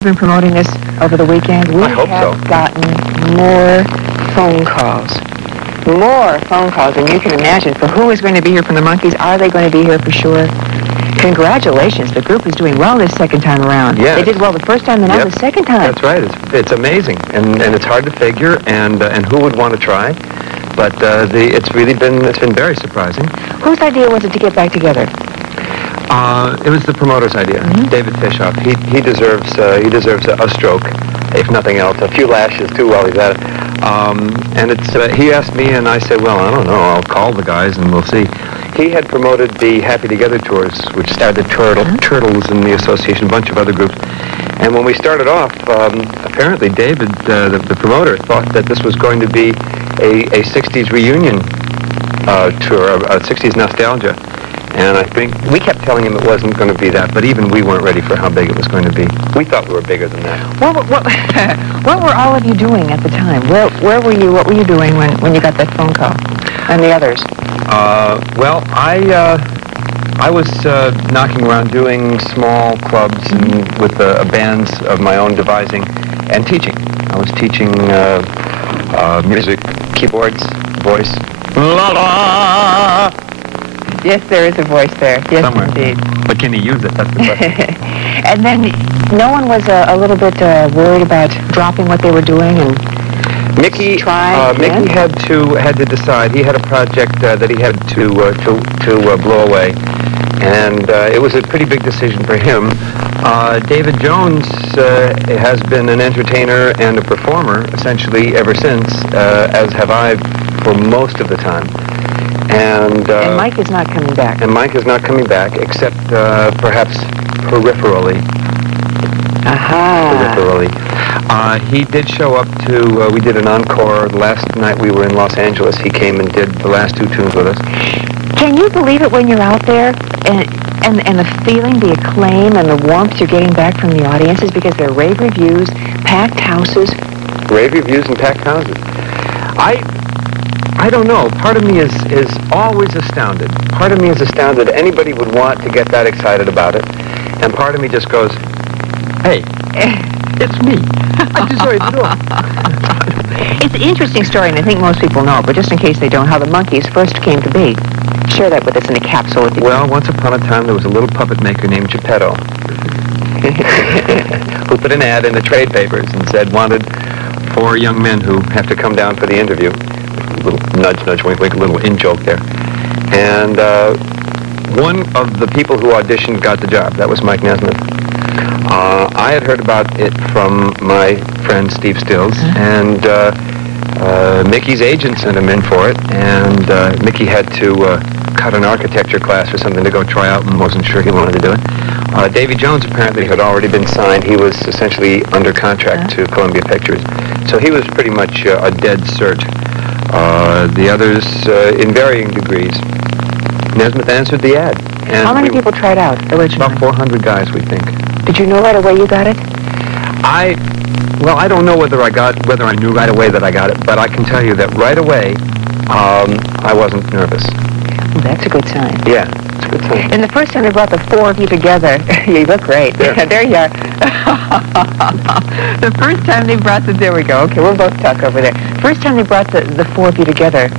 Been promoting this over the weekend. We I hope have so. gotten more phone calls. More phone calls than you can imagine for who is going to be here from the Monkees. Are they going to be here for sure? Congratulations. The group is doing well this second time around. Yes. They did well the first time and now the second time. That's right. It's amazing. And it's hard to figure and who would want to try. But it's been very surprising. Whose idea was it to get back together? It was the promoter's idea, David Fishoff. He deserves a stroke, if nothing else, a few lashes too while he's at it. And he asked me, and I said, well, I don't know. I'll call the guys and we'll see. He had promoted the Happy Together tours, which started Turtles and the Association, a bunch of other groups. And when we started off, apparently David, the promoter, thought that this was going to be a 60s reunion tour, a 60s nostalgia. And I think we kept telling him it wasn't going to be that, but even we weren't ready for how big it was going to be. We thought we were bigger than that. What were all of you doing at the time? Where were you? What were you doing when you got that phone call? And the others? Well, I was knocking around doing small clubs and with bands of my own devising and teaching. I was teaching music, keyboards, voice. La la. Yes, there is a voice there. Yes, somewhere. Indeed. But can he use it? That's the question. And then no one was a little bit worried about dropping what they were doing and Mickey had to decide. He had a project that he had to blow away, and it was a pretty big decision for him. David Jones has been an entertainer and a performer essentially ever since, as have I for most of the time. And Mike is not coming back. And Mike is not coming back, except perhaps peripherally. Aha. Peripherally. He did show up to, we did an encore last night we were in Los Angeles. He came and did the last two tunes with us. Can you believe it when you're out there and the feeling, the acclaim, and the warmth you're getting back from the audiences because they're rave reviews, packed houses? Rave reviews and packed houses. I don't know. Part of me is always astounded. Part of me is astounded anybody would want to get that excited about it. And part of me just goes, hey, it's me. I deserve it all. It's an interesting story, and I think most people know, but just in case they don't, how the Monkees first came to be. Share that with us in a capsule with you. Well, once upon a time, there was a little puppet maker named Geppetto who put an ad in the trade papers and said wanted 4 young men who have to come down for the interview. A little nudge, nudge, wink, wink, a little in-joke there. And one of the people who auditioned got the job. That was Mike Nesmith. I had heard about it from my friend Steve Stills, and Mickey's agent sent him in for it, and Mickey had to cut an architecture class or something to go try out and wasn't sure he wanted to do it. Davy Jones apparently had already been signed. He was essentially under contract to Columbia Pictures, so he was pretty much a dead cert. The others, in varying degrees. Nesmith answered the ad. And how many people tried out originally? About 400 guys, we think. Did you know right away you got it? I don't know whether I knew right away that I got it, but I can tell you that right away, I wasn't nervous. Well, that's a good sign. Yeah, it's a good sign. And the first time they brought the 4 of you together, you look great. Yeah. There you are. The first time they brought there we go. Okay, we'll both talk over there. First time they brought the 4 of you together,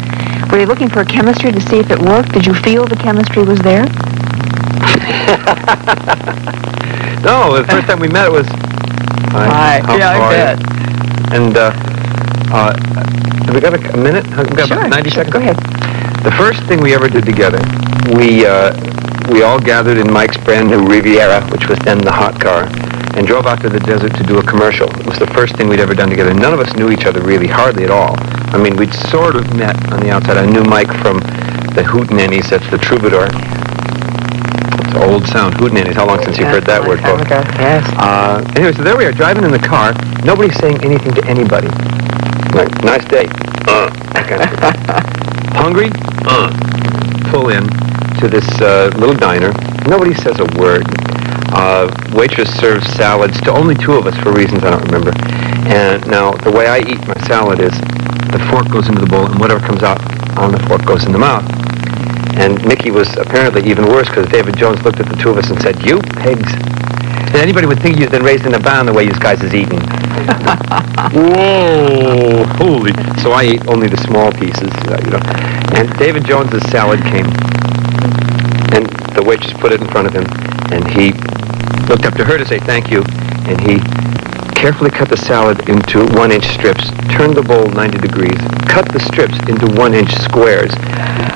were they looking for a chemistry to see if it worked? Did you feel the chemistry was there? No, the first time we met it was... Hi. Yeah, I bet. And have we got a minute? We've got about 90 seconds. Go ahead. The first thing we ever did together, we all gathered in Mike's brand new Riviera, which was then the hot car, and drove out to the desert to do a commercial. It was the first thing we'd ever done together. None of us knew each other really, hardly at all. I mean, we'd sort of met on the outside. I knew Mike from the Hootenannies, that's the Troubadour. It's an old sound, Hootenannies. How long since you've heard that word, folks? Yes. Anyway, so there we are, driving in the car. Nobody's saying anything to anybody. Like, nice day. That kind of thing. Hungry? Pull in to this little diner. Nobody says a word. Waitress serves salads to only 2 of us for reasons I don't remember. And now, the way I eat my salad is the fork goes into the bowl, and whatever comes out on the fork goes in the mouth. And Mickey was apparently even worse because David Jones looked at the 2 of us and said, "You pigs." And anybody would think you've been raised in a barn the way you guys is eating. Whoa, holy. So I ate only the small pieces, you know. And David Jones's salad came, and the waitress put it in front of him, and he looked up to her to say thank you, and he carefully cut the salad into 1-inch strips, turned the bowl 90 degrees, cut the strips into 1-inch squares,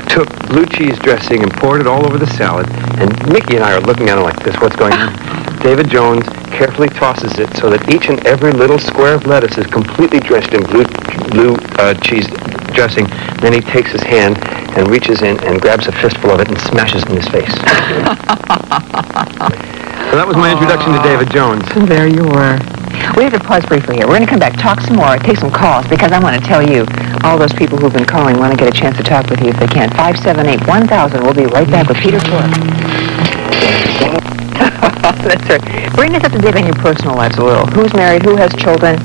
took blue cheese dressing and poured it all over the salad, and Mickey and I are looking at it like this, what's going on? David Jones carefully tosses it so that each and every little square of lettuce is completely drenched in blue cheese dressing. Then he takes his hand and reaches in and grabs a fistful of it and smashes it in his face. So that was my introduction to David Jones. There you were. We have to pause briefly here. We're going to come back, talk some more, take some calls, because I want to tell you, all those people who've been calling want to get a chance to talk with you if they can. 578-1000. We'll be right back with Peter Tork. That's right. Bring us up to date on your personal lives a little. Who's married? Who has children?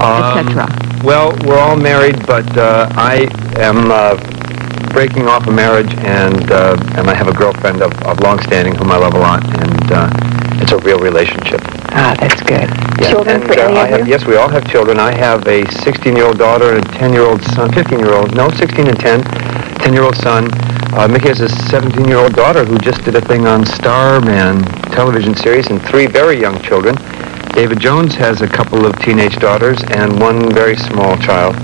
Etc. Well, we're all married, but I am breaking off a marriage, and I have a girlfriend of long-standing whom I love a lot, and it's a real relationship. Ah, that's good. Yeah. Children and, for any of you? Yes, we all have children. I have a 16-year-old daughter and a 10-year-old son, 16 and 10-year-old son. Mickey has a 17-year-old daughter who just did a thing on Starman television series, and 3 very young children. David Jones has a couple of teenage daughters and 1 very small child,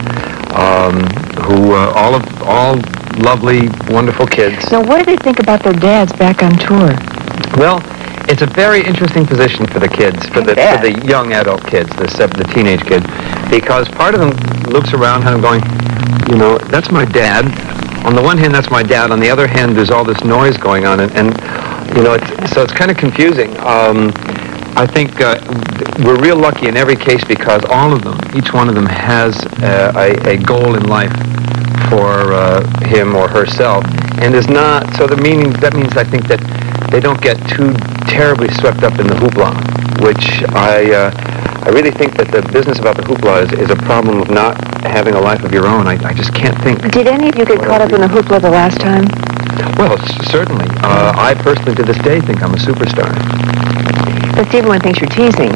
who all lovely, wonderful kids. Now, what do they think about their dads back on tour? Well, it's a very interesting position for the kids, for the young adult kids, the teenage kids, because part of them looks around and going, you know, that's my dad. On the one hand, that's my dad. On the other hand, there's all this noise going on, and you know, it's kind of confusing. I think we're real lucky in every case because all of them, each one of them has a goal in life for him or herself, and is not. So that means I think that they don't get too terribly swept up in the hoopla, which I really think that the business about the hoopla is a problem of not having a life of your own. I just can't think. Did any of you get caught up in the hoopla the last time? Well, certainly. I personally, to this day, think I'm a superstar. But Stephen thinks you're teasing,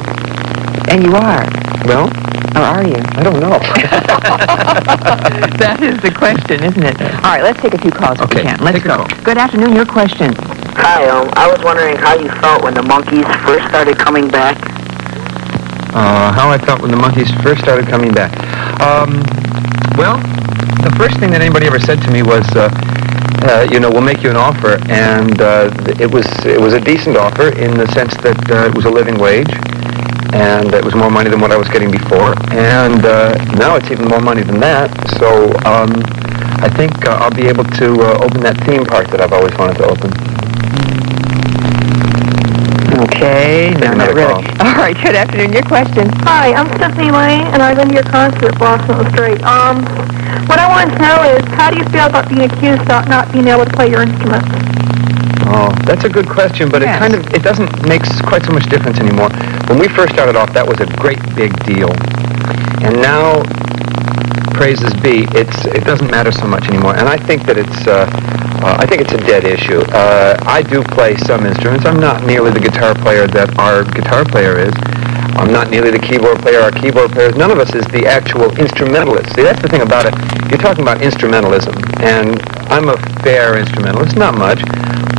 and you are. Well, or are you? I don't know. That is the question, isn't it? All right, let's take a few calls if we can. Let's go. Good afternoon. Your question. Hi, I was wondering how you felt when the Monkees first started coming back. How I felt when the Monkees first started coming back. Well, the first thing that anybody ever said to me was, you know, we'll make you an offer, and it was a decent offer in the sense that it was a living wage, and it was more money than what I was getting before, and now it's even more money than that. So I think I'll be able to open that theme park that I've always wanted to open. Okay, no, not really. All right, good afternoon. Your question. Hi, I'm Stephanie Lane, and I've been to your concert, Blossom Illustrate. What I want to know is, how do you feel about being accused of not being able to play your instruments? Oh, that's a good question, but yes. it doesn't make quite so much difference anymore. When we first started off, that was a great big deal, and now, praises be, it doesn't matter so much anymore. And I think that it's a dead issue. I do play some instruments. I'm not nearly the guitar player that our guitar player is. I'm not nearly the keyboard player our keyboard player is. None of us is the actual instrumentalist. See, that's the thing about it. You're talking about instrumentalism, and I'm a fair instrumentalist, not much,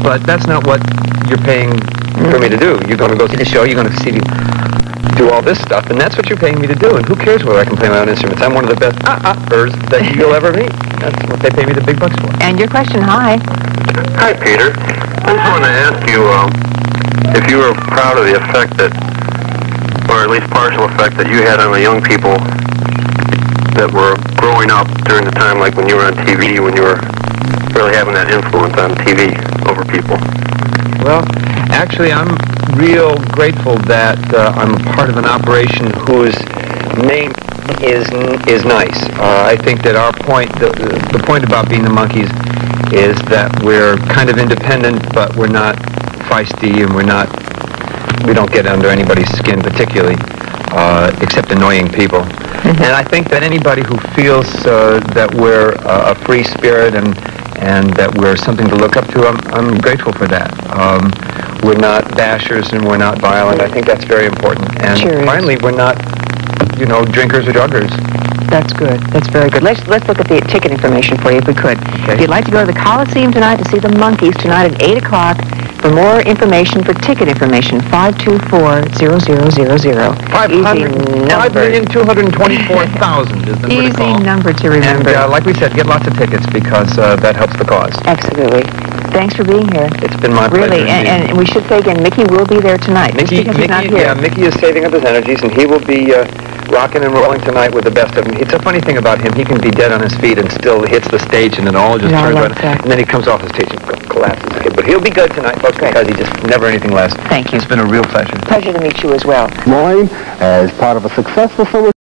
but that's not what you're paying for me to do. You're going to go see the show, you're going to see me do all this stuff, and that's what you're paying me to do, and who cares whether I can play my own instruments? I'm one of the best that you'll ever meet. That's what they pay me the big bucks for. And your question, hi. Hi, Peter. I just want to ask you if you were proud of the effect that, or at least partial effect that you had on the young people that were growing up during the time, like when you were on TV, when you were really having that influence on TV over people. Well, actually, I'm real grateful that I'm a part of an operation whose name is nice. I think that our point, the point about being the Monkees, is that we're kind of independent, but we're not feisty, and we don't get under anybody's skin particularly, except annoying people. And I think that anybody who feels that we're a free spirit and and that we're something to look up to, I'm grateful for that. We're not bashers and we're not violent. I think that's very important. And Sure is. finally, we're not, drinkers or druggers. That's good. That's very good. Let's look at the ticket information for you, if we could. Okay. If you'd like to go to the Coliseum tonight to see the Monkees tonight at 8 o'clock, for more information, for ticket information, 524-0000. 5,224,000 is the number to Easy call. number to remember. And like we said, get lots of tickets because that helps the cause. Absolutely. Thanks for being here. It's been my pleasure. Really, and we should say again, Mickey will be there tonight. Mickey, just because he's not here. Yeah, Mickey is saving up his energies, and he will be rocking and rolling tonight with the best of them. It's a funny thing about him. He can be dead on his feet and still hits the stage, and it all just turns around. Exactly. And then he comes off the stage and collapses. But he'll be good tonight, folks, because he just never anything less. Thank you. It's been a real pleasure. Pleasure to meet you as well. Mine as part of a successful summer